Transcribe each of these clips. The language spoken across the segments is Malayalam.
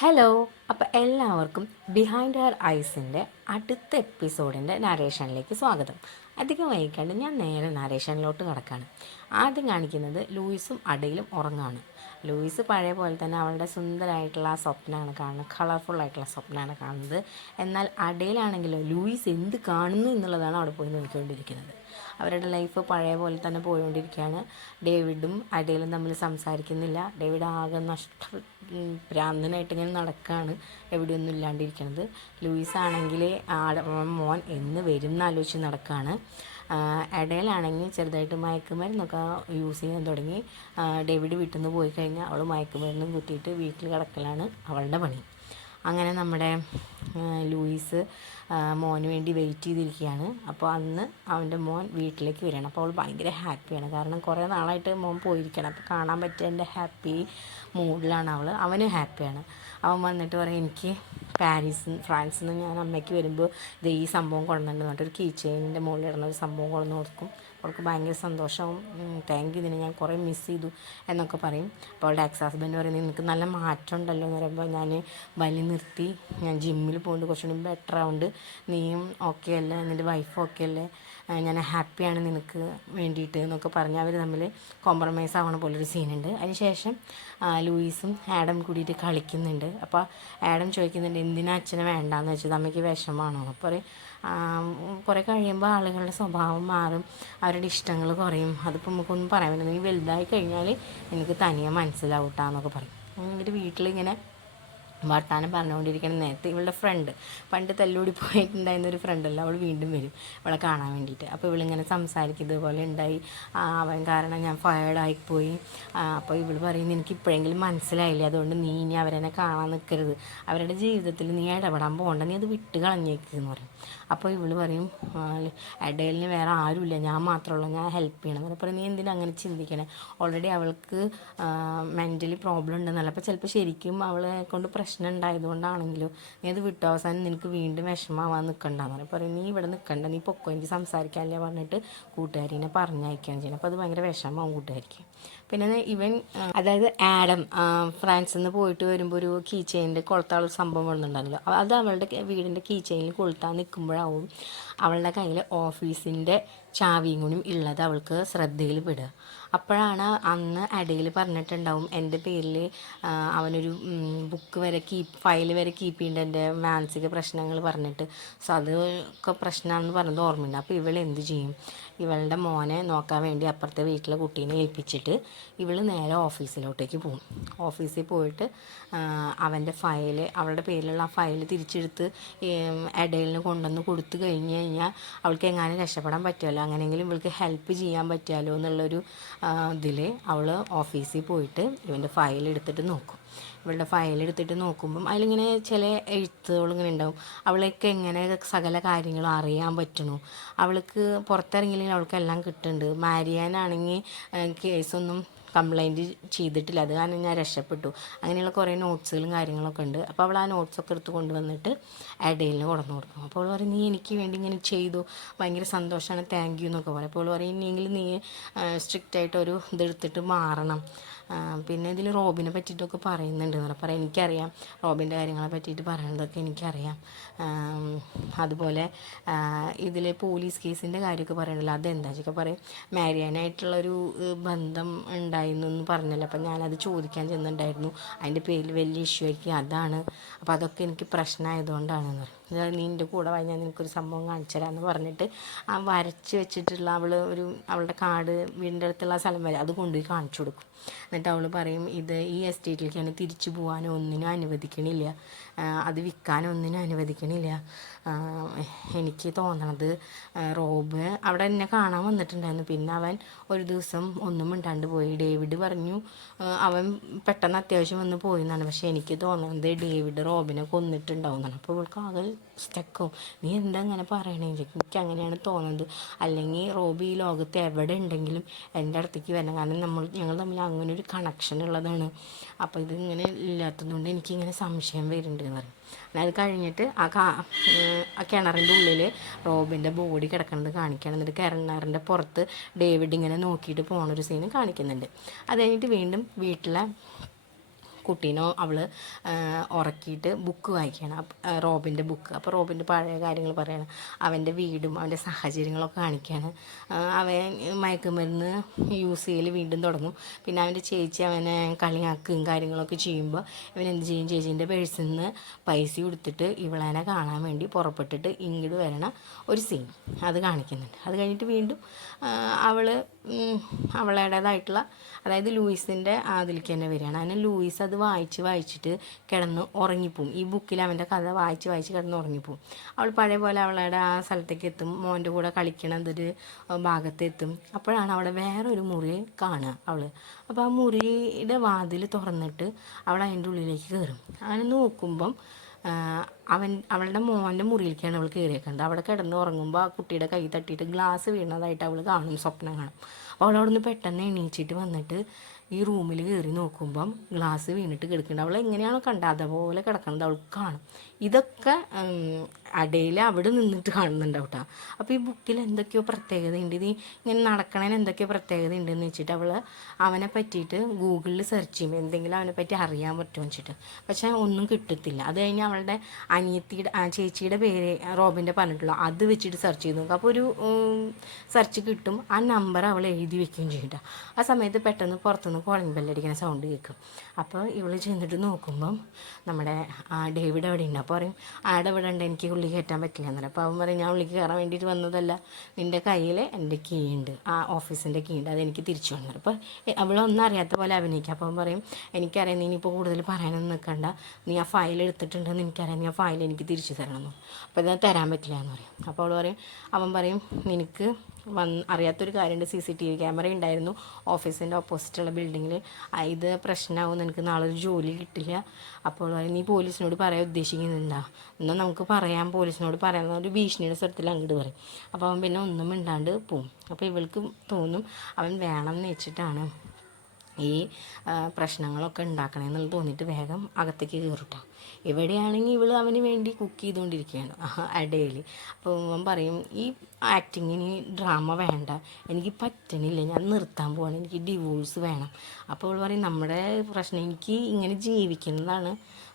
ഹലോ. അപ്പോൾ എല്ലാവർക്കും ബിഹൈൻഡ് ഹർ ഐസിൻ്റെ അടുത്ത എപ്പിസോഡിൻ്റെ നരേഷനിലേക്ക് സ്വാഗതം. അധികം വൈകാണ്ട് ഞാൻ നേരെ നരേഷനിലോട്ട് കിടക്കുകയാണ്. ആദ്യം കാണിക്കുന്നത് ലൂയിസും അടയിലും ഉറങ്ങാണ്. ലൂയിസ് പഴയ പോലെ തന്നെ അവളുടെ സുന്ദരമായിട്ടുള്ള ആ സ്വപ്നമാണ് കാണുന്നത്, കളർഫുള്ളായിട്ടുള്ള സ്വപ്നമാണ് കാണുന്നത്. എന്നാൽ അടയിലാണെങ്കിലോ ലൂയിസ് എന്ത് കാണുന്നു എന്നുള്ളതാണ് അവിടെ പോയി നോക്കിക്കൊണ്ടിരിക്കുന്നത്. അവരുടെ ലൈഫ് പഴയ പോലെ തന്നെ പോയിക്കൊണ്ടിരിക്കുകയാണ്. ഡേവിഡും അഡേലും തമ്മിൽ സംസാരിക്കുന്നില്ല. ഡേവിഡ് ആകെ ഭ്രാന്തനായിട്ട് ഇങ്ങനെ നടക്കുകയാണ്, എവിടെയൊന്നും ഇല്ലാണ്ടിരിക്കുന്നത്. ലൂയിസ് ആണെങ്കിൽ മോൻ എന്ന് വരും എന്നാലോചിച്ച് നടക്കുകയാണ്. ഇടയിലാണെങ്കിൽ ചെറുതായിട്ട് മയക്കുമരുന്നൊക്കെ യൂസ് ചെയ്യാൻ തുടങ്ങി. ഡേവിഡ് വീട്ടിൽ നിന്ന് പോയി കഴിഞ്ഞാൽ അവൾ മയക്കുമരുന്നും കുത്തിയിട്ട് വീട്ടിൽ കിടക്കലാണ് അവളുടെ പണി. അങ്ങനെ നമ്മുടെ ലൂയിസ് മോന് വേണ്ടി വെയിറ്റ് ചെയ്തിരിക്കുകയാണ്. അപ്പോൾ അന്ന് അവൻ്റെ മോൻ വീട്ടിലേക്ക് വരികയാണ്. അപ്പോൾ അവൾ ഭയങ്കര ഹാപ്പിയാണ്, കാരണം കുറേ നാളായിട്ട് മോൻ പോയിരിക്കണം. അപ്പോൾ കാണാൻ പറ്റിയതിൻ്റെ ഹാപ്പി മൂഡിലാണ് അവനും ഹാപ്പിയാണ്. അവൻ വന്നിട്ട് പറയും, എനിക്ക് ഫ്രാൻസിൽ നിന്ന് ഞാൻ അമ്മയ്ക്ക് വരുമ്പോൾ ഇത് ഈ സംഭവം കൊണ്ടുവന്നിട്ട് പറഞ്ഞിട്ട് ഒരു കീ ചെയിനിൻ്റെ മുകളിൽ ഇടുന്ന ഒരു സംഭവം കൊണ്ടു കൊടുക്കും. അവൾക്ക് ഭയങ്കര സന്തോഷവും താങ്ക് യു, ഇതിനെ ഞാൻ കുറേ മിസ് ചെയ്തു എന്നൊക്കെ പറയും. അപ്പോൾ അവളുടെ എക്സ് ഹസ്ബൻഡ് പറയുന്നത് നിനക്ക് നല്ല മാറ്റം ഉണ്ടല്ലോ എന്ന് പറയുമ്പോൾ ഞാൻ വലി നിർത്തി, ഞാൻ ജിമ്മിൽ പോകുന്നത് കുറച്ചുകൂടി ബെറ്റർ ആവുന്നുണ്ട്, നീയും ഓക്കെ അല്ലേ, നിൻ്റെ വൈഫ് ഓക്കെ അല്ലേ, ഞാൻ ഹാപ്പിയാണ് നിനക്ക് വേണ്ടിയിട്ട് എന്നൊക്കെ പറഞ്ഞ് അവർ തമ്മിൽ കോംപ്രമൈസ് ആവണ പോലൊരു സീനുണ്ട്. അതിനുശേഷം ലൂയിസും ആഡം കൂടിയിട്ട് കളിക്കുന്നുണ്ട്. അപ്പോൾ ആഡം ചോദിക്കുന്നുണ്ട് എന്തിനാ അച്ഛനെ വേണ്ടാന്ന് വെച്ചത്, അമ്മയ്ക്ക് വിഷമാണോ. അപ്പോൾ കുറേ കഴിയുമ്പോൾ ആളുകളുടെ സ്വഭാവം മാറും, അവരുടെ ഇഷ്ടങ്ങൾ കുറയും. അതിപ്പോൾ നമുക്കൊന്നും പറയാൻ പറ്റില്ല, നീ വലുതായി കഴിഞ്ഞാൽ എനിക്ക് തനിയെ മനസ്സിലാവട്ടാന്നൊക്കെ പറയും. എന്നിട്ട് വീട്ടിലിങ്ങനെ വർത്താനം പറഞ്ഞുകൊണ്ടിരിക്കണം. നേരത്തെ ഇവളുടെ ഫ്രണ്ട്, പണ്ട് തല്ലൂടി പോയിട്ടുണ്ടായിരുന്നൊരു ഫ്രണ്ടല്ല, അവൾ വീണ്ടും വരും അവളെ കാണാൻ വേണ്ടിയിട്ട്. അപ്പോൾ ഇവളിങ്ങനെ സംസാരിക്കും, ഇതുപോലെ ഉണ്ടായി, അവൻ കാരണം ഞാൻ ഫയേർഡായിപ്പോയി. അപ്പോൾ ഇവൾ പറയുന്നത് എനിക്ക് ഇപ്പോഴെങ്കിലും മനസ്സിലായില്ലേ, അതുകൊണ്ട് നീ ഇനി അവരെന്നെ കാണാൻ നിൽക്കരുത്, അവരുടെ ജീവിതത്തിൽ നീ ഇടപെടാൻ പോകണ്ട, നീ അത് വിട്ട് കളഞ്ഞേക്കെന്ന് പറയും. അപ്പോൾ ഇവൾ പറയും, ഇടയിലിന് വേറെ ആരുമില്ല, ഞാൻ മാത്രമുള്ളൂ, ഞാൻ ഹെൽപ്പ് ചെയ്യണം. അപ്പോൾ നീ എന്തിനാ അങ്ങനെ ചിന്തിക്കണേ, ഓൾറെഡി അവൾക്ക് മെൻ്റലി പ്രോബ്ലം ഉണ്ടെന്നല്ല, അപ്പോൾ ചിലപ്പോൾ ശരിക്കും അവളെ കൊണ്ട് പ്രശ്നം ഉണ്ടായതുകൊണ്ടാണെങ്കിലും നീ അത് വിട്ടു, അവസാനം നിനക്ക് വീണ്ടും വിഷമാവാൻ നിൽക്കണ്ടെന്ന് പറയും. നീ ഇവിടെ നിൽക്കണ്ട, നീ പൊക്കോ, എനിക്ക് സംസാരിക്കാനില്ല പറഞ്ഞിട്ട് കൂട്ടുകാരിനെ പറഞ്ഞയക്കുകയാണ് ചെയ്യുന്നത്. അപ്പോൾ അത് ഭയങ്കര വിഷമമാവും കൂട്ടുകാരിക്ക്. പിന്നെ ഇവൻ, അതായത് ആഡം ഫ്രാൻസിൽ നിന്ന് പോയിട്ട് വരുമ്പോൾ ഒരു കീ ചെയിനിൻ്റെ കൊളുത്താനുള്ള സംഭവം വന്നിട്ടുണ്ടല്ലോ, അത് അവളുടെ വീടിൻ്റെ കീ ചെയിനിൽ കൊളുത്താൻ നിൽക്കുമ്പോഴാവും അവളുടെ കയ്യിൽ ഓഫീസിൻ്റെ ചാവിയും കൂടി ഉള്ളത് അവൾക്ക് ശ്രദ്ധയിൽ പെടുക. അപ്പോഴാണ് അന്ന് ഇടയിൽ പറഞ്ഞിട്ടുണ്ടാവും എൻ്റെ പേരിൽ അവനൊരു ബുക്ക് വരെ ഫയൽ വരെ കീപ്പ് ചെയ്യേണ്ട എൻ്റെ മാനസിക പ്രശ്നങ്ങൾ പറഞ്ഞിട്ട്. സോ അതൊക്കെ പ്രശ്നമാണെന്ന് പറഞ്ഞത് ഓർമ്മയുണ്ട്. അപ്പോൾ ഇവൾ എന്ത് ചെയ്യും, ഇവളുടെ മോനെ നോക്കാൻ വേണ്ടി അപ്പുറത്തെ വീട്ടിലെ കുട്ടീനെ ഏൽപ്പിച്ചിട്ട് ഇവൾ നേരെ ഓഫീസിലോട്ടേക്ക് പോകും. ഓഫീസിൽ പോയിട്ട് അവൻ്റെ ഫയൽ, അവളുടെ പേരിലുള്ള ആ ഫയൽ തിരിച്ചെടുത്ത് ഇടയിലിന് കൊണ്ടുവന്ന് കൊടുത്തു കഴിഞ്ഞ് കഴിഞ്ഞാൽ അവൾക്ക് എങ്ങനെ രക്ഷപ്പെടാൻ പറ്റുമല്ലോ, അങ്ങനെയെങ്കിലും ഇവൾക്ക് ഹെൽപ്പ് ചെയ്യാൻ പറ്റുമല്ലോ എന്നുള്ളൊരു ഇതിൽ അവൾ ഓഫീസിൽ പോയിട്ട് ഇവൻ്റെ ഫയൽ എടുത്തിട്ട് നോക്കും. ഇവളുടെ ഫയൽ എടുത്തിട്ട് നോക്കുമ്പം അതിലിങ്ങനെ ചില എഴുത്തുകളിങ്ങനെ ഉണ്ടാവും. അവൾക്ക് എങ്ങനെ സകല കാര്യങ്ങളും അറിയാൻ പറ്റണു, അവൾക്ക് പുറത്തിറങ്ങിയില്ലെങ്കിൽ അവൾക്കെല്ലാം കിട്ടുന്നുണ്ട്. മാരിയാനാണെങ്കിൽ കേസൊന്നും കംപ്ലൈൻറ്റ് ചെയ്തിട്ടില്ല, അത് കാരണം ഞാൻ രക്ഷപ്പെട്ടു, അങ്ങനെയുള്ള കുറേ നോട്ട്സുകളും കാര്യങ്ങളൊക്കെ ഉണ്ട്. അപ്പോൾ അവൾ ആ നോട്ട്സൊക്കെ എടുത്ത് കൊണ്ടുവന്നിട്ട് ഇടയിലിന് കൊടുത്തു കൊടുക്കും. അപ്പോൾ അവൾ പറയും, നീ എനിക്ക് വേണ്ടി ഇങ്ങനെ ചെയ്തു, ഭയങ്കര സന്തോഷമാണ്, താങ്ക് യു എന്നൊക്കെ പറയും. അപ്പോൾ അവൾ പറയും, ഇനിയെങ്കിലും നീ സ്ട്രിക്റ്റായിട്ടൊരു ഇതെടുത്തിട്ട് മാറണം. പിന്നെ ഇതിൽ റോബിനെ പറ്റിയിട്ടൊക്കെ പറയുന്നുണ്ട് എന്ന് പറയാം. എനിക്കറിയാം റോബിൻ്റെ കാര്യങ്ങളെ പറ്റിയിട്ട് പറയുന്നതൊക്കെ എനിക്കറിയാം. അതുപോലെ ഇതിൽ പോലീസ് കേസിൻ്റെ കാര്യമൊക്കെ പറയണല്ലോ, അതെന്താ വെച്ചൊക്കെ പറയും, മാരിയാനായിട്ടുള്ളൊരു ബന്ധം ഉണ്ടായിരുന്നു എന്ന് പറഞ്ഞല്ലോ, അപ്പം ഞാനത് ചോദിക്കാൻ ചെന്നിട്ടുണ്ടായിരുന്നു, അതിൻ്റെ പേരിൽ വലിയ ഇഷ്യൂ ആയിരിക്കും, അതാണ്, അപ്പോൾ അതൊക്കെ എനിക്ക് പ്രശ്നമായതുകൊണ്ടാണെന്ന് പറയും. നീ എൻ്റെ കൂടെ വായി, ഞാൻ നിനക്കൊരു സംഭവം കാണിച്ചു തരാമെന്ന് പറഞ്ഞിട്ട് ആ വരച്ച് വെച്ചിട്ടുള്ള അവളുടെ കാർഡ് വീടിൻ്റെ അടുത്തുള്ള സ്ഥലം വരെ അത് കൊണ്ടുപോയി കാണിച്ചു കൊടുക്കും. എന്നിട്ട് അവൾ പറയും, ഇത് ഈ എസ്റ്റേറ്റിലേക്ക് ഞാൻ തിരിച്ചു പോകാനോ ഒന്നിനും അനുവദിക്കണില്ല, അത് വിൽക്കാനോ ഒന്നിനും അനുവദിക്കണില്ല. എനിക്ക് തോന്നണത് റോബ് അവിടെ എന്നെ കാണാൻ വന്നിട്ടുണ്ടായിരുന്നു, പിന്നെ അവൻ ഒരു ദിവസം ഒന്നും മിണ്ടാണ്ട് പോയി. ഡേവിഡ് പറഞ്ഞു അവൻ പെട്ടെന്ന് അത്യാവശ്യം വന്ന് പോയി എന്നാണ്, പക്ഷേ എനിക്ക് തോന്നുന്നത് ഡേവിഡ് റോബിനെ കൊന്നിട്ടുണ്ടാവും എന്നാണ്. അപ്പോൾ ഇവൾക്ക് ആകെ സ്റ്റക്കാവും, നീ എന്താ അങ്ങനെ പറയണേ, എനിക്ക് അങ്ങനെയാണ് തോന്നുന്നത്, അല്ലെങ്കിൽ റോബി ഈ ലോകത്ത് എവിടെ ഉണ്ടെങ്കിലും എൻ്റെ അടുത്തേക്ക് വരണം, കാരണം ഞങ്ങൾ തമ്മിൽ അങ്ങനെ ഒരു കണക്ഷൻ ഉള്ളതാണ്, അപ്പോൾ ഇതിങ്ങനെ ഇല്ലാത്തതുകൊണ്ട് എനിക്കിങ്ങനെ സംശയം വരുന്നുണ്ട് എന്ന് പറയും. അത് കഴിഞ്ഞിട്ട് ആ കിണറിൻ്റെ ഉള്ളിൽ റോബിൻ്റെ ബോഡി കിടക്കുന്നത് കാണിക്കണം. എന്നിട്ട് കിണറിൻ്റെ പുറത്ത് ഡേവിഡ് ഇങ്ങനെ നോക്കിയിട്ട് പോണൊരു സീന് കാണിക്കുന്നുണ്ട്. അത് കഴിഞ്ഞിട്ട് വീണ്ടും വീട്ടിലെ കുട്ടീനോ അവൾ ഉറക്കിയിട്ട് ബുക്ക് വായിക്കുകയാണ്, റോബിൻ്റെ ബുക്ക്. അപ്പോൾ റോബിൻ്റെ പഴയ കാര്യങ്ങൾ പറയാണ്, അവൻ്റെ വീടും അവൻ്റെ സാഹചര്യങ്ങളൊക്കെ കാണിക്കുകയാണ്. അവൻ മയക്കുമരുന്ന് യൂസ് ചെയ്യൽ വീണ്ടും തുടങ്ങും. പിന്നെ അവൻ്റെ ചേച്ചി അവനെ കളിയാക്കുകയും കാര്യങ്ങളൊക്കെ ചെയ്യുമ്പോൾ ഇവൻ എന്ത് ചെയ്യും, ചേച്ചീൻ്റെ പേഴ്സിൽ നിന്ന് പൈസ കൊടുത്തിട്ട് ഇവളെനെ കാണാൻ വേണ്ടി പുറപ്പെട്ടിട്ട് ഇങ്ങോട്ട് വരണ ഒരു സീൻ അത് കാണിക്കുന്നുണ്ട്. അത് കഴിഞ്ഞിട്ട് വീണ്ടും അവളുടേതായിട്ടുള്ള, അതായത് ലൂയിസിൻ്റെ അതിലേക്ക് തന്നെ വരികയാണ്. അങ്ങനെ ലൂയിസ് അത് വായിച്ചിട്ട് കിടന്ന് ഉറങ്ങിപ്പോവും. ഈ ബുക്കിൽ അവൻ്റെ കഥ വായിച്ച് കിടന്ന് ഉറങ്ങിപ്പോവും. അവൾ പഴയ പോലെ അവളുടെ ആ സ്ഥലത്തേക്ക് എത്തും, മോൻ്റെ കൂടെ കളിക്കണതൊരു ഭാഗത്തെത്തും. അപ്പോഴാണ് അവിടെ വേറൊരു മുറി കാണുക അവൾ. അപ്പോൾ ആ മുറിയുടെ വാതിൽ തുറന്നിട്ട് അവൾ അതിൻ്റെ ഉള്ളിലേക്ക് കയറും. അങ്ങനെ നോക്കുമ്പം അവളുടെ മോൻ്റെ മുറിയിലേക്കാണ് അവൾ കയറിയേക്കുന്നത്. അവിടെ കിടന്ന് ഉറങ്ങുമ്പോൾ ആ കുട്ടിയുടെ കൈ തട്ടിയിട്ട് ഗ്ലാസ് വീണതായിട്ട് അവൾ കാണും, സ്വപ്നം കാണും. അപ്പോൾ അവൾ നിന്ന് പെട്ടെന്ന് എണീച്ചിട്ട് വന്നിട്ട് ഈ റൂമിൽ കയറി നോക്കുമ്പം ഗ്ലാസ് വീണിട്ട് കിടക്കുന്നുണ്ട്. അവൾ എങ്ങനെയാണോ കണ്ടത് അതുപോലെ കിടക്കുന്നത് അവൾക്ക് കാണും. ഇതൊക്കെ ഇടയിൽ അവിടെ നിന്നിട്ട് കാണുന്നുണ്ടാവും കേട്ടോ. അപ്പോൾ ഈ ബുക്കിൽ എന്തൊക്കെയോ പ്രത്യേകതയുണ്ട്, ഇത് ഇങ്ങനെ നടക്കണതിന് എന്തൊക്കെയോ പ്രത്യേകത ഉണ്ടെന്ന് വെച്ചിട്ട് അവൾ അവനെ പറ്റിയിട്ട് ഗൂഗിളിൽ സെർച്ച് ചെയ്യും, എന്തെങ്കിലും അവനെ പറ്റി അറിയാൻ പറ്റുമെന്ന് വെച്ചിട്ട്. പക്ഷേ ഒന്നും കിട്ടത്തില്ല. അത് കഴിഞ്ഞ് അവളുടെ ചേച്ചിയുടെ പേര് റോബിൻ്റെ പറഞ്ഞിട്ടുള്ളൂ, അത് വെച്ചിട്ട് സെർച്ച് ചെയ്ത് നോക്കും. അപ്പോൾ ഒരു സെർച്ച് കിട്ടും. ആ നമ്പർ അവൾ എഴുതി വെക്കുകയും ചെയ്യും കേട്ടോ. ആ സമയത്ത് പെട്ടെന്ന് പുറത്തുനിന്ന് കോളിംഗ് ബെല്ലടിക്കുന്ന സൗണ്ട് കേൾക്കും. അപ്പോൾ ഇവൾ ചെന്നിട്ട് നോക്കുമ്പം നമ്മുടെ ഡേവിഡ് അവിടെ ഉണ്ട്. അപ്പോൾ പറയും, ആടെ ഇവിടെ ഉണ്ട്, എനിക്ക് ഉള്ളിൽ കയറ്റാൻ പറ്റില്ല എന്നല്ല. അപ്പോൾ അവൻ പറയും, ഞാൻ ഉള്ളിൽ കയറാൻ വേണ്ടിയിട്ട് വന്നതല്ല, നിൻ്റെ കയ്യിൽ എൻ്റെ കീ ഉണ്ട്, ആ ഓഫീസിൻ്റെ കീ ഉണ്ട്, അതെനിക്ക് തിരിച്ചു വന്നത്. അപ്പോൾ അവളൊന്നും അറിയാത്ത പോലെ അഭിനയിക്കുക. അപ്പോൾ അവൻ പറയും, എനിക്കറിയാം, നീ ഇനിയിപ്പോൾ കൂടുതൽ പറയാനൊന്നും നിൽക്കണ്ട, നീ ആ ഫയൽ എടുത്തിട്ടുണ്ടെന്ന് എനിക്കറിയാം, നീ ആ ഫയൽ എനിക്ക് തിരിച്ചു തരണമെന്നു. അപ്പോൾ ഇത് തരാൻ പറ്റില്ല എന്ന് പറയും. അപ്പോൾ അവൻ പറയും, നിനക്ക് അറിയാത്തൊരു കാര്യമുണ്ട്, CCTV ക്യാമറ ഉണ്ടായിരുന്നു ഓഫീസിൻ്റെ ഓപ്പോസിറ്റുള്ള ബിൽഡിങ്ങിൽ, ഇത് പ്രശ്നമാവും, നിനക്ക് നാളെ ഒരു ജോലി കിട്ടില്ല. അപ്പോൾ നീ പോലീസിനോട് പറയാൻ ഉദ്ദേശിക്കുന്നുണ്ടോ, എന്നാൽ നമുക്ക് പറയാം, പോലീസിനോട് പറയാമെന്ന ഒരു ഭീഷണിയുടെ സ്വരത്തിൽ അങ്ങോട്ട് പറയും. അപ്പോൾ അവൻ പിന്നെ ഒന്നും മിണ്ടാണ്ട് പോവും. അപ്പോൾ ഇവൾക്ക് തോന്നും അവൻ വേണം എന്ന് വെച്ചിട്ടാണ് ഈ പ്രശ്നങ്ങളൊക്കെ ഉണ്ടാക്കണമെന്നുള്ളത് തോന്നിയിട്ട് വേഗം അകത്തേക്ക് കയറിട്ടാണ്. ഇവിടെയാണെങ്കിൽ ഇവൾ അവന് വേണ്ടി കുക്ക് ചെയ്തുകൊണ്ടിരിക്കുകയാണ് ഡെയിലി. അപ്പോൾ അവൻ പറയും, ഈ ആക്ടിങ്ങിന് ഡ്രാമ വേണ്ട, എനിക്ക് പറ്റണില്ല, ഞാൻ നിർത്താൻ പോവാണ്, എനിക്ക് ഡിവോഴ്സ് വേണം. അപ്പോൾ അവൾ പറയും, നമ്മുടെ പ്രശ്നം, എനിക്ക് ഇങ്ങനെ ജീവിക്കുന്നതാണ്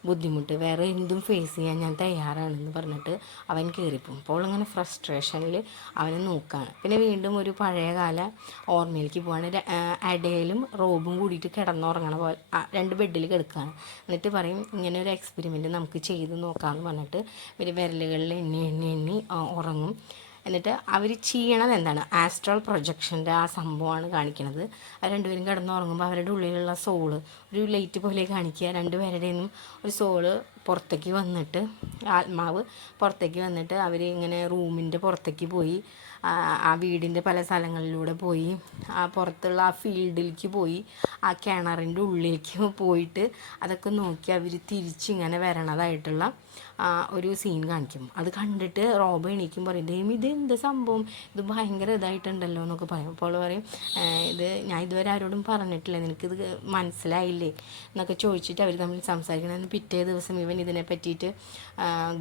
ബുദ്ധിമുട്ട്, വേറെ എന്തും ഫേസ് ചെയ്യാൻ ഞാൻ തയ്യാറാണെന്ന് പറഞ്ഞിട്ട് അവൻ കയറിപ്പോവും. അപ്പോൾ ഇങ്ങനെ ഫ്രസ്ട്രേഷനിൽ അവനെ നോക്കുകയാണ്. പിന്നെ വീണ്ടും ഒരു പഴയകാല ഓർമ്മയിലേക്ക് പോവാണ്. അഡേലും റോബും കൂടിയിട്ട് കിടന്നുറങ്ങണ പോലെ രണ്ട് ബെഡിൽ കിടക്കുകയാണ്. എന്നിട്ട് പറയും, ഇങ്ങനെ ഒരു എക്സ്പെരിമെൻറ്റ് നമുക്ക് ചെയ്ത് നോക്കാമെന്ന് പറഞ്ഞിട്ട് ഒരു വിരലുകളിൽ എണ്ണി ഉറങ്ങും. എന്നിട്ട് അവർ ചെയ്യണത് എന്താണ്, ആസ്ട്രൽ പ്രൊജക്ഷൻ്റെ ആ സംഭവമാണ് കാണിക്കുന്നത്. രണ്ടുപേരും കിടന്നുറങ്ങുമ്പോൾ അവരുടെ ഉള്ളിലുള്ള സോള് ഒരു ലൈറ്റ് പോലെ കാണിക്കുക. രണ്ടുപേരുടെയും ഒരു സോള് പുറത്തേക്ക് വന്നിട്ട്, ആത്മാവ് പുറത്തേക്ക് വന്നിട്ട് അവർ ഇങ്ങനെ റൂമിൻ്റെ പുറത്തേക്ക് പോയി, ആ വീടിൻ്റെ പല സ്ഥലങ്ങളിലൂടെ പോയി, ആ പുറത്തുള്ള ആ ഫീൽഡിലേക്ക് പോയി, ആ കിണറിൻ്റെ ഉള്ളിലേക്ക് പോയിട്ട് അതൊക്കെ നോക്കി അവർ തിരിച്ചിങ്ങനെ വരണതായിട്ടുള്ള ഒരു സീൻ കാണിക്കും. അത് കണ്ടിട്ട് റോബ് എണീക്കും, പറയും, ഇത് എന്ത് സംഭവം, ഇത് ഭയങ്കര ഇതായിട്ടുണ്ടല്ലോ എന്നൊക്കെ പറയും. അപ്പോൾ പറയും, ഇത് ഞാൻ ഇതുവരെ ആരോടും പറഞ്ഞിട്ടില്ല, നിനക്കിത് മനസ്സിലായില്ലേ എന്നൊക്കെ ചോദിച്ചിട്ട് അവർ തമ്മിൽ സംസാരിക്കണം. പിറ്റേ ദിവസം ഇവൻ ഇതിനെ പറ്റിയിട്ട്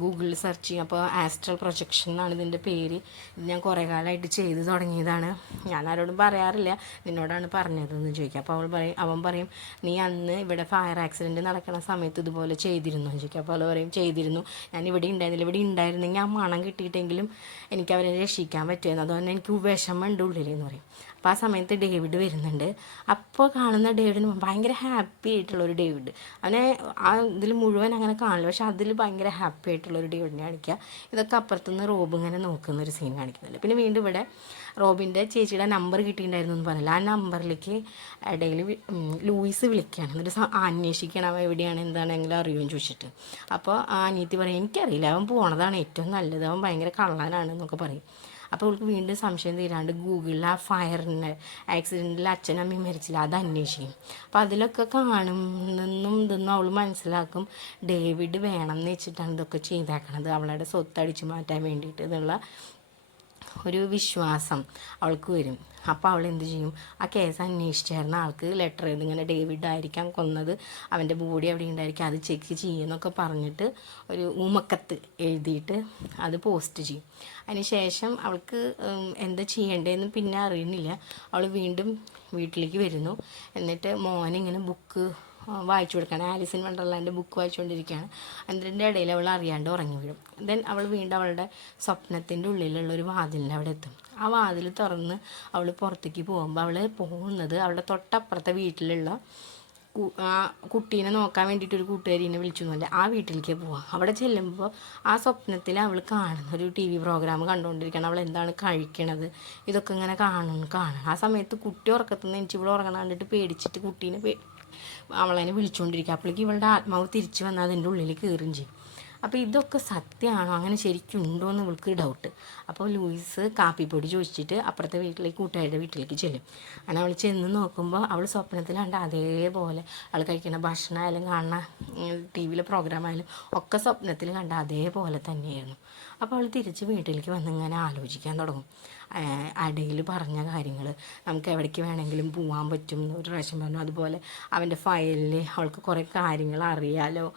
ഗൂഗിളിൽ സെർച്ച് ചെയ്യും. അപ്പോൾ ആസ്ട്രൽ പ്രൊജക്ഷൻ എന്നാണ് ഇതിൻ്റെ പേര്. ഇത് ഞാൻ കുറേ കാലമായിട്ട് ചെയ്ത് തുടങ്ങിയതാണ്, ഞാൻ ആരോടും പറയാറില്ല, നിന്നോടാണ് പറഞ്ഞതെന്ന് ചോദിക്കുക. അപ്പോൾ അവൻ പറയും, നീ അന്ന് ഇവിടെ ഫയർ ആക്സിഡൻറ്റ് നടക്കുന്ന സമയത്ത് ഇതുപോലെ ചെയ്തിരുന്നു എന്ന് ചോദിക്കുക. അപ്പോൾ അവൾ പറയും, ചെയ്തിരുന്നു, ഞാൻ ഇവിടെ ഉണ്ടായിരുന്നില്ല, ഇവിടെ ഉണ്ടായിരുന്നെങ്കിൽ ആ മണം കിട്ടിയിട്ടെങ്കിലും എനിക്ക് അവരെ രക്ഷിക്കാൻ പറ്റുമായിരുന്നു, അതുകൊണ്ട് എനിക്ക് വിഷമമുണ്ട് ഉള്ളിലെന്ന് പറയും. അപ്പോൾ ആ സമയത്ത് ഡേവിഡ് വരുന്നുണ്ട്. അപ്പോൾ കാണുന്ന ഡേവിഡിന് ഭയങ്കര ഹാപ്പി ആയിട്ടുള്ളൊരു ഡേവിഡ്, അവനെ ആ ഇതിൽ മുഴുവൻ അങ്ങനെ കാണില്ല, പക്ഷെ അതിൽ ഭയങ്കര ഹാപ്പി ആയിട്ടുള്ളൊരു ഡേവിഡിനെ കാണിക്കുക. ഇതൊക്കെ അപ്പുറത്തുനിന്ന് റോബ് ഇങ്ങനെ നോക്കുന്ന ഒരു സീൻ കാണിക്കുന്നില്ല. പിന്നെ വീണ്ടും ഇവിടെ റോബിൻ്റെ ചേച്ചിയുടെ നമ്പർ കിട്ടിയിട്ടുണ്ടായിരുന്നു എന്ന് പറഞ്ഞില്ല, ആ നമ്പറിലേക്ക് ഇടയിൽ ലൂയിസ് വിളിക്കുകയാണ്. എന്നിട്ട് അന്വേഷിക്കണം അവൻ എവിടെയാണ് എന്താണെങ്കിലും അറിയുമെന്ന് ചോദിച്ചിട്ട്. അപ്പോൾ ആ അനിയത്തി പറയും, എനിക്കറിയില്ല, അവൻ പോണതാണ് ഏറ്റവും നല്ലത്, അവൻ ഭയങ്കര കള്ളനാണെന്നൊക്കെ പറയും. അപ്പോൾ അവൾക്ക് വീണ്ടും സംശയം തീരാണ്ട് ഗൂഗിളിൽ ആ ഫയറിൻ്റെ ആക്സിഡൻറ്റിൽ അച്ഛനും അമ്മയും മരിച്ചില്ല, അത് അന്വേഷിക്കും. അപ്പോൾ അതിലൊക്കെ കാണുമെന്നും ഇതൊന്നും അവൾ മനസ്സിലാക്കും, ഡേവിഡ് വേണം എന്ന് വെച്ചിട്ടാണ് ഇതൊക്കെ ചെയ്തേക്കണത്, അവളുടെ സ്വത്ത് അടിച്ചു മാറ്റാൻ വേണ്ടിയിട്ട് എന്നുള്ള ഒരു വിശ്വാസം അവൾക്ക് വരും. അപ്പോൾ അവൾ എന്ത് ചെയ്യും, ആ കേസ് അന്വേഷിച്ചായിരുന്ന ആൾക്ക് ലെറ്റർ ചെയ്ത് ഇങ്ങനെ ഡേവിഡ് ആയിരിക്കാം കൊന്നത്, അവൻ്റെ ബോഡി അവിടെ ഉണ്ടായിരിക്കും, അത് ചെക്ക് ചെയ്യുമെന്നൊക്കെ പറഞ്ഞിട്ട് ഒരു ഊമക്കത്ത് എഴുതിയിട്ട് അത് പോസ്റ്റ് ചെയ്യും. അതിന് ശേഷം അവൾക്ക് എന്താ ചെയ്യേണ്ടതെന്ന് പിന്നെ അറിയുന്നില്ല. അവൾ വീണ്ടും വീട്ടിലേക്ക് വരുന്നു. എന്നിട്ട് മോനിങ്ങനെ ബുക്ക് വായിച്ചു കൊടുക്കുകയാണ്. ആലിസ് ഇൻ വണ്ടർലാൻഡ് ബുക്ക് വായിച്ചുകൊണ്ടിരിക്കുകയാണ്. അതിൻ്റെ ഇടയിൽ അവൾ അറിയാണ്ട് ഉറങ്ങി വീഴും. ദെൻ അവൾ വീണ്ടും അവളുടെ സ്വപ്നത്തിൻ്റെ ഉള്ളിലുള്ള ഒരു വാതിലിൻ്റെ അവിടെ എത്തും. ആ വാതിൽ തുറന്ന് അവൾ പുറത്തേക്ക് പോകുമ്പോൾ അവൾ പോകുന്നത് അവളുടെ തൊട്ടപ്പുറത്തെ വീട്ടിലുള്ള ആ കുട്ടീനെ നോക്കാൻ വേണ്ടിയിട്ട് ഒരു കൂട്ടുകാരിനെ വിളിച്ചു എന്നല്ല, ആ വീട്ടിലേക്ക് പോവാം. അവിടെ ചെല്ലുമ്പോൾ ആ സ്വപ്നത്തിൽ അവൾ കാണുന്ന ഒരു TV പ്രോഗ്രാം കണ്ടുകൊണ്ടിരിക്കണം. അവൾ എന്താണ് കഴിക്കണത് ഇതൊക്കെ ഇങ്ങനെ കാണണം. ആ സമയത്ത് കുട്ടി ഉറക്കത്തുനിന്ന് എനിക്ക് ഇവിടെ ഉറങ്ങണം കണ്ടിട്ട് പേടിച്ചിട്ട് കുട്ടീനെ അവളതിനെ വിളിച്ചുകൊണ്ടിരിക്കുക. അപ്പോഴേക്കും ഇവളുടെ ആത്മാവ് തിരിച്ചു വന്നാൽ അതിൻ്റെ ഉള്ളിൽ കയറുകയും ചെയ്യും. അപ്പോൾ ഇതൊക്കെ സത്യമാണോ, അങ്ങനെ ശരിക്കും ഉണ്ടോ എന്ന് ഇവൾക്ക് ഡൗട്ട്. അപ്പോൾ ലൂയിസ് കാപ്പിപ്പൊടി ചോദിച്ചിട്ട് അപ്പുറത്തെ വീട്ടിലേക്ക് കൂട്ടുകാരുടെ വീട്ടിലേക്ക് ചെല്ലും. അങ്ങനെ അവൾ ചെന്ന് നോക്കുമ്പോൾ അവൾ സ്വപ്നത്തിലാണ്ട് അതേപോലെ അവൾ കഴിക്കുന്ന ഭക്ഷണമായാലും കാണുന്ന TV പ്രോഗ്രാമായാലും ഒക്കെ സ്വപ്നത്തിൽ കണ്ട അതേപോലെ തന്നെയായിരുന്നു. അപ്പോൾ അവൾ തിരിച്ച് വീട്ടിലേക്ക് വന്ന് ഇങ്ങനെ ആലോചിക്കാൻ തുടങ്ങും. അടയിൽ പറഞ്ഞ കാര്യങ്ങൾ നമുക്ക് എവിടേക്ക് വേണമെങ്കിലും പോകാൻ പറ്റും എന്ന് ഒരു പ്രാവശ്യം പറഞ്ഞു. അതുപോലെ അവൻ്റെ ഫയലിൽ അവൾക്ക് കുറേ കാര്യങ്ങൾ അറിയാലോ,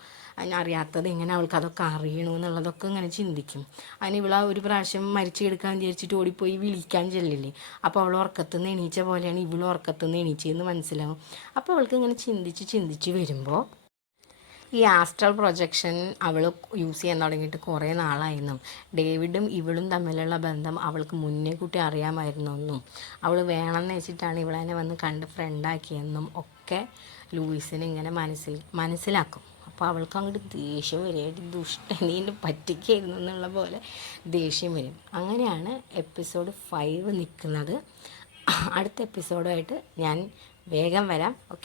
അറിയാത്തത് എങ്ങനെ അവൾക്ക് അതൊക്കെ അറിയണമെന്നുള്ളതൊക്കെ ഇങ്ങനെ ചിന്തിക്കും. അതിന് ഇവളെ ഒരു പ്രാവശ്യം മരിച്ചു കിടക്കാൻ വിചാരിച്ചിട്ട് ഓടിപ്പോയി വിളിക്കാൻ ചെല്ലില്ലേ, അപ്പോൾ അവൾ ഉറക്കത്തുനിന്ന് എണീച്ച പോലെയാണ് ഇവളും ഉറക്കത്തുനിന്ന് എണീച്ചതെന്ന് മനസ്സിലാവും. അപ്പോൾ അവൾക്ക് ഇങ്ങനെ ചിന്തിച്ച് വരുമ്പോൾ ഈ ആസ്ട്രൽ പ്രൊജക്ഷൻ അവൾ യൂസ് ചെയ്യാൻ തുടങ്ങിയിട്ട് കുറേ നാളായിരുന്നു. ഡേവിഡും ഇവളും തമ്മിലുള്ള ബന്ധം അവൾക്ക് മുന്നേ കൂട്ടി അറിയാമായിരുന്നെന്നും അവൾ വേണമെന്ന് വെച്ചിട്ടാണ് ഇവളെന്നെ വന്ന് കണ്ട് ഫ്രണ്ടാക്കിയെന്നും ഒക്കെ ലൂയിസിന് ഇങ്ങനെ മനസ്സിലാക്കും. അപ്പോൾ അവൾക്ക് അങ്ങോട്ട് ദേഷ്യം വരും. ദുഷ്ടനീൻ്റെ പറ്റിക്കായിരുന്നു എന്നുള്ള പോലെ ദേഷ്യം വരും. അങ്ങനെയാണ് എപ്പിസോഡ് 5 നിൽക്കുന്നത്. അടുത്ത എപ്പിസോഡായിട്ട് ഞാൻ വേഗം വരാം. ഓക്കെ.